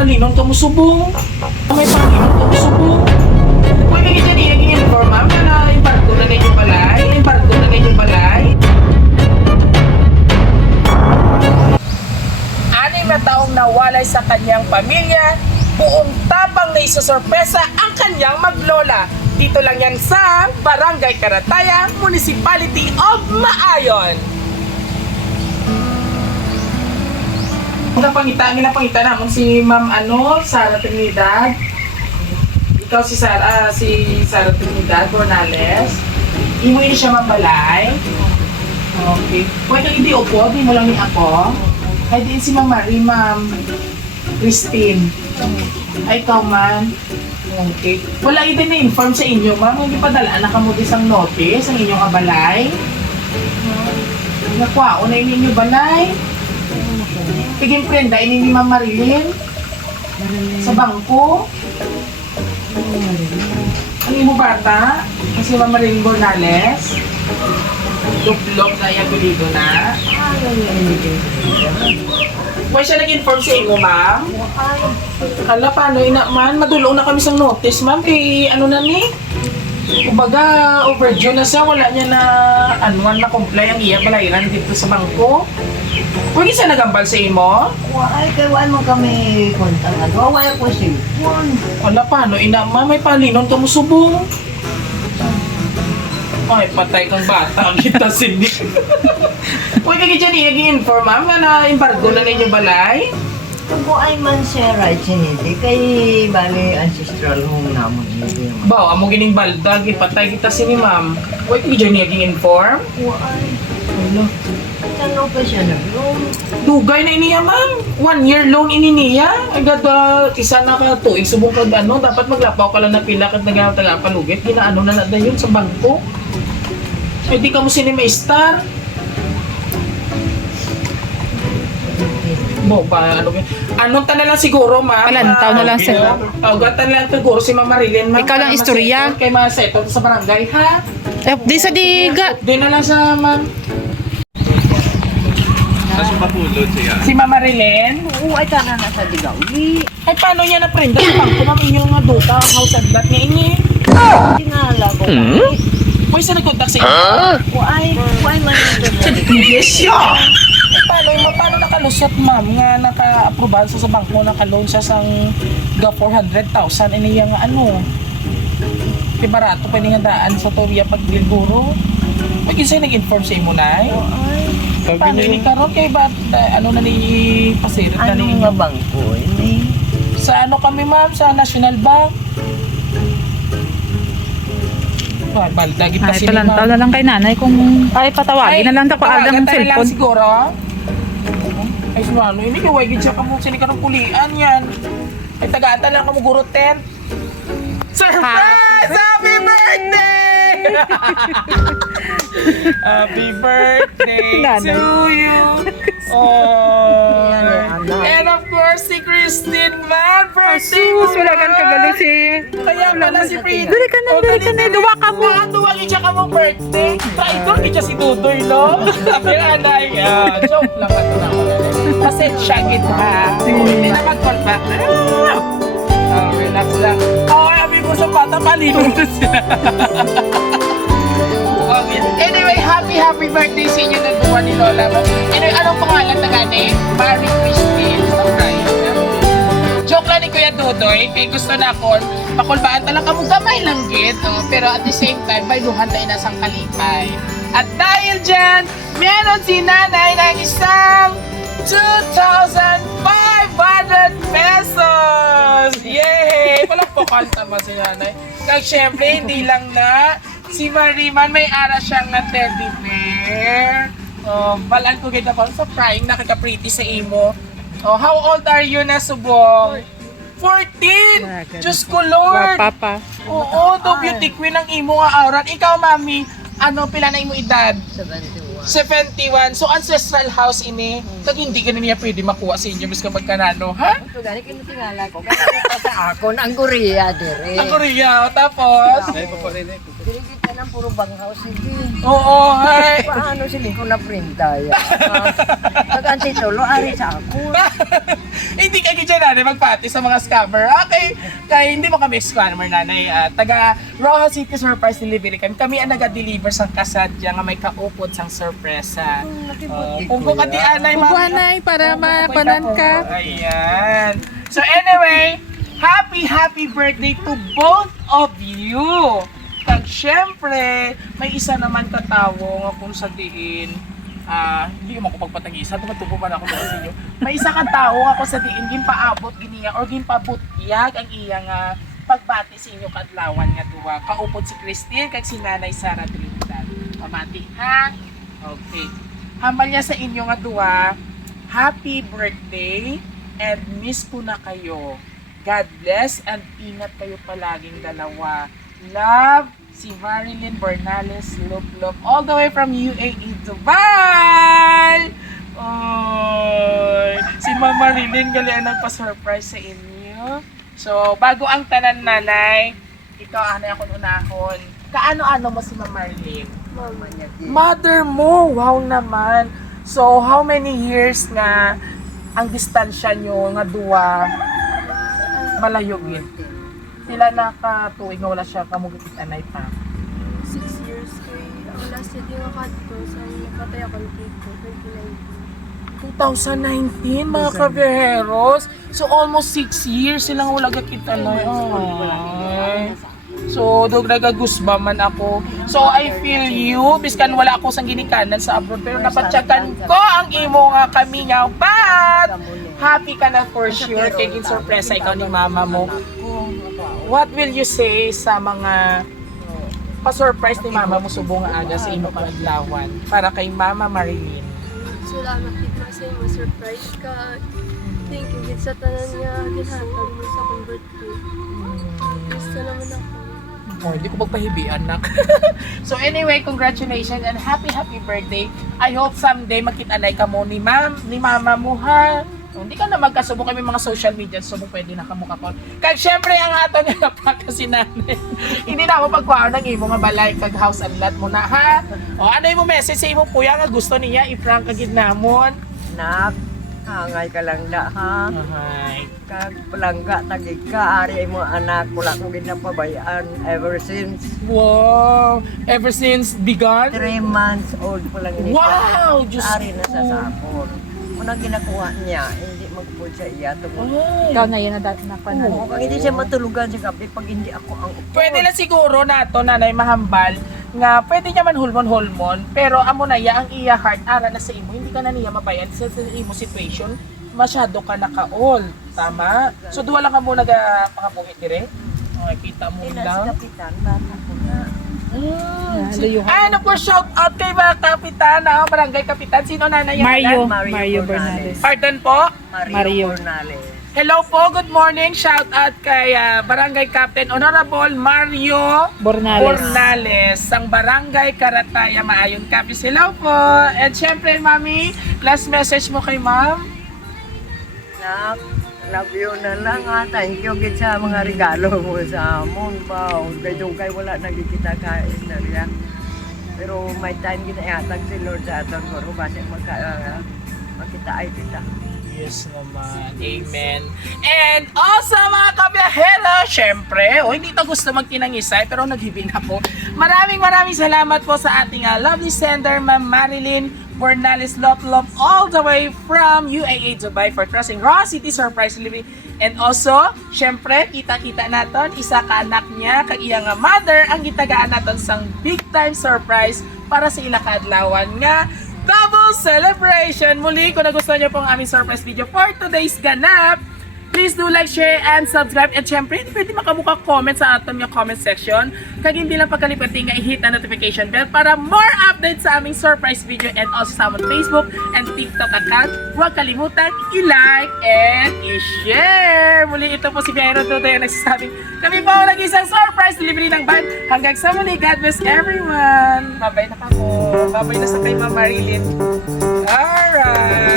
palinon ka mo subong. May palinon ka mo subong. Huwag ka dyan naging inform, ma'am, na imbargo na ninyo balay. Imbargo na ninyo balay. 6 na taong nawalay sa kanyang pamilya, buong tapang na isusorpresa ang kanyang maglola. Dito lang yan sa Barangay Karataya, Municipality of Maayon. Ginapangita naman si Ma'am Sara Trinidad. Ikaw si Sara Trinidad Bornales. Imuwi siya mabalay. Okay. Pwede hindi upo, di mo lang ni ako. Ay din si Ma'am Marie, Ma'am Christine. Ay ikaw man. Okay. Wala ito na-inform sa inyo, ma'am. Hindi padala na kamo isang notice ang inyong kabalay. Nakuha, una ninyo balay. Tiging prenda, ini ni Ma'am Marilyn. Sa bangko. Ano mo bata? Kasi Ma'am Marilyn Bornales. Duplog na yung bilido na. Pwede siya nag-inform sa inyo, ma'am? Hala, paano man? Madulong na kami sa notice, ma'am. Kay ano na ni? Kumbaga, overdue na siya. Wala niya na na-comply ang iya balayran dito sa bangko. Pwede siya nagambal sa imo? Ay, kaya mo kami kontang wala ko siya. Hala, paano ma'am? May palinon ka mo subong. Ay, patay kang bata. Ang kita sindi. Pwede ka dyan i-inform, ma'am, na embargo na ninyo balay? Kung ay man siya right siniti, kay bali ancestral home naman. Bawa mo gining balda, gipatay kita sini, ma'am. Pwede ka dyan i-inform? Ay, Ano? ano pa siya nag-loan? Dugay na iniya, ma'am. 1 year loan ininiya. Agad isa na ka tuig. Subong ka dapat maglapaw ka lang na pila kat nagataga-palugit. Ginaano na yun sa bangko. Pwede ka mo sinima-star. Mo ba anong ta na lang siguro, ma'am? Palantaw na lang sila. Gatan lang siguro si Ma'am Marilyn, ma'am. Ikaw lang istorya. Kay mga settle sa barangay, ha? Di sa diga. Di na lang sa ma'am. Tapos mapulot siya. Si Ma'am Marilyn. Oo, ay tara na sa digaw. Ay, paano niya na-print ang bangko, ma'am? Inyong nga duta, house and lot niya ini. Tinala ko. Pwede sa nag-contact sa inyo? Ay man Yes, yeah! Paano nakalusot, ma'am, nga naka-aprobahan sa bangko, naka-loan siya sang 400,000, ini yung di barato, pwede nga daan sa Toria pag-gilguro. Pwede sa'yo nag-inform sa imo, nay? Paano ini karon kay ba't, na ni pasirit na Ano ni nga bangko? Sa kami, ma'am, sa National Bank. Baldagit pa Ay, sila, palantaw na lang kay nanay kung ay patawagin na lang ta ko agang tawagan na lang cellphone. siguro. Ay, sumano, hindi ka wagid siya kamo sini ka ng pulian yan. Ay, tagaata lang kamo guro 10. Surprise! Happy birthday! Happy birthday to you! Oh, and of course, si Christine man, birthday mo! Sus, wala gan kagalo si. Kaya pala si Frida. Dali ka na, duwa ka mo. Duwagin siya ka mong birthday. Traidor kita si Dudoy, no? Sabi nga, anay. Joke lang ka na ako. Kasi siya kita. Hindi na mag-callback. Relax lang. Sabi ko sa bata, palilong na siya. Okay. Anyway, happy birthday sa inyo na buwan ni Lola mo. Anyway, anong pangalan na gani? Mary Christine. Okay. Joke lang ni Kuya Dudoy, kaya gusto na ako, pakulbaan talaga mo gamay lang git, pero at the same time, may luhan tayo nasang kalipay. At dahil dyan, meron si nanay ng isang 2,500 pesos! Yay! Palakpakan tama si nanay. Kaya syempre, hindi lang na si Mariman may ara siyang na teddy bear. Balaan ko kita pa sa prying nakaka-pretty sa imo. Oh, how old are you na subong? 14! Diyos ko, Lord! Papa. Oo, do beauty queen ang imo nga auran. Ikaw, mami, pila na imo edad? 71. 71. So, ancestral house ini. Kag hindi ka na niya pwede makuha sa inyo, mis kapag kanano, ha? Ito gani kinutingala ko. Kasi sa ako ang Korea dire. Ang Korea, tapos? Ay, paparinig. Dili kita ng puro banghaw, sige. Oo, ay. Paano sila ko na printa yan? Nag-antitulo, ari sa ako. Hindi ka dyan, nanay, magpati sa mga scammer. Okay, kaya hindi mo kami scammer, nanay. Taga Roja City Surprise Delivery kami. Kami ang nag-deliver sa kasadya nga may kaupod sang sorpresa. Kung ka di anay, Buwanay para mapanan ka. Ayan. So anyway, happy birthday to both of you. Kag syempre, may isa naman katawo nga kung sa diin, hindi ko makapagpatagisa, tumatubo man ako sa inyo. May isa katawo nga kung sa diin, gimpaabot giniya or gimpabutyag ang iyang pagbati sa inyo kadlawan nga duwa. Kaupod si Christine kag si Nanay Sara Trinidad. Pamati ha? Okay. Hambal niya sa inyo nga duwa, happy birthday and miss ko na kayo. God bless and ingat kayo palaging dalawa. Love, si Marilyn Bernales, love, all the way from UAE, Dubai! Oy, si Mama Marilyn gali ang nagpa-surprise sa inyo. So, bago ang tanan nanay, ikaw ano akong unahon. Kaano-ano mo si Mama Marilyn? Mama niya, di. Mother mo, wow naman. So, how many years nga ang distansya nyo nga duwa malayo gid? Pila na ka tuig nga wala siya kamugit anay pa? 6 years kay ang last year di nga kadto sa napatay ako ng tito 2019, mga kabiyeros. So, almost 6 years silang wala gakita na. Ay. So, dog nagagusba man ako. So, I feel you. Biskan wala ako sang ginikanan sa abroad. Pero napatyagan ko ang imo nga kami nga. But, happy ka na for sure. Kaya sorpresa ikaw ni mama mo. What will you say sa mga pa-surprise ni mama mo subong nga aga sa imo pangadlawan para kay Mama Marilyn? Salamat gid mo sa imo surprise ka. Thank you gid sa tanan nga ginhatag mo sa akong birthday. Gusto naman ako. Oh, hindi ko magpahibian, nak. So anyway, congratulations and happy birthday. I hope someday magkita-alay ka mo ni mama mo ha. So, hindi ka na magkasubo kami mga social media, so pwede na kamukha ko. Kag syempre ang ato nga pa kasi nanay. Hindi na ako pagkuhaan ng imo nga balay kag house and lot mo na ha. O ano yung message sa imo kuya nga gusto niya i-prank ka gid namon? Nak, hangay ka lang da, ha? Ay. Kag palangga, tagig ka, ari mo anak, wala ko ginapabayaan ever since. Wow! Ever since begun? 3 months old pa lang ni Wow! Diyos ari na sa ko. sapon. Unang ginakuha niya, hindi magpud siya iya tungkol. Ay. Ikaw na yun na dati na panan. Oo, kung hindi siya matulugan sa gabi pag hindi ako ang upo. Pwede na siguro nato nanay mahambal nga pwede niya man hulmon pero amo na ya ang iya heart ara na sa imo hindi ka na niya mabayan sa imo situation masyado ka naka-all tama so duwa lang ka mo nagapangabuhi dire okay kita mo Ina si lang Kapitan, bata ko na. ano po shout out kay mga kapitan barangay kapitan sino nanay yan Mario Bernales. pardon po Mario. Bernales. hello po good morning shout out kay barangay captain honorable Mario Bornales, ang Barangay Karataya, Maayon Capiz. Hello po! And syempre, Mami, last message mo kay Ma'am? Nak, love you na lang ha. Thank you gid sa mga regalo mo sa amon pa. Kay wala nagkikita ka istorya. Pero may time ginahatag si Lord sa aton guro kasi makita ay kita. Yes naman. Amen. And also mga kabiyahero, syempre, hindi to gusto magtinangisay pero naghibi na po. Maraming salamat po sa ating lovely sender, Ma'am Marilyn Bernales Lop all the way from UAE Dubai for trusting Raw City Surprise Delivery. And also, syempre, kita-kita naton isa ka anak niya, kag iyang mother, ang gitagaan naton sang big time surprise para sa ila kaadlawan nga double celebration! Muli, kung nagustuhan niyo po ang aming surprise video for today's ganap, please do like, share, and subscribe. At syempre, hindi pwede makabuka comment sa ating comment section. Kag hindi lang pagkalipating nga i-hit ang notification bell para more updates sa aming surprise video and also sa aming Facebook and TikTok account. Huwag kalimutan i-like and i-share! Muli, ito po si Piero Tutoy ang nagsasabing kami po ang nag-isang surprise delivery ng van. Hanggang sa muli, God bless everyone! Babay na kamo. Babay na sa kay Ma'am Marilyn. Alright!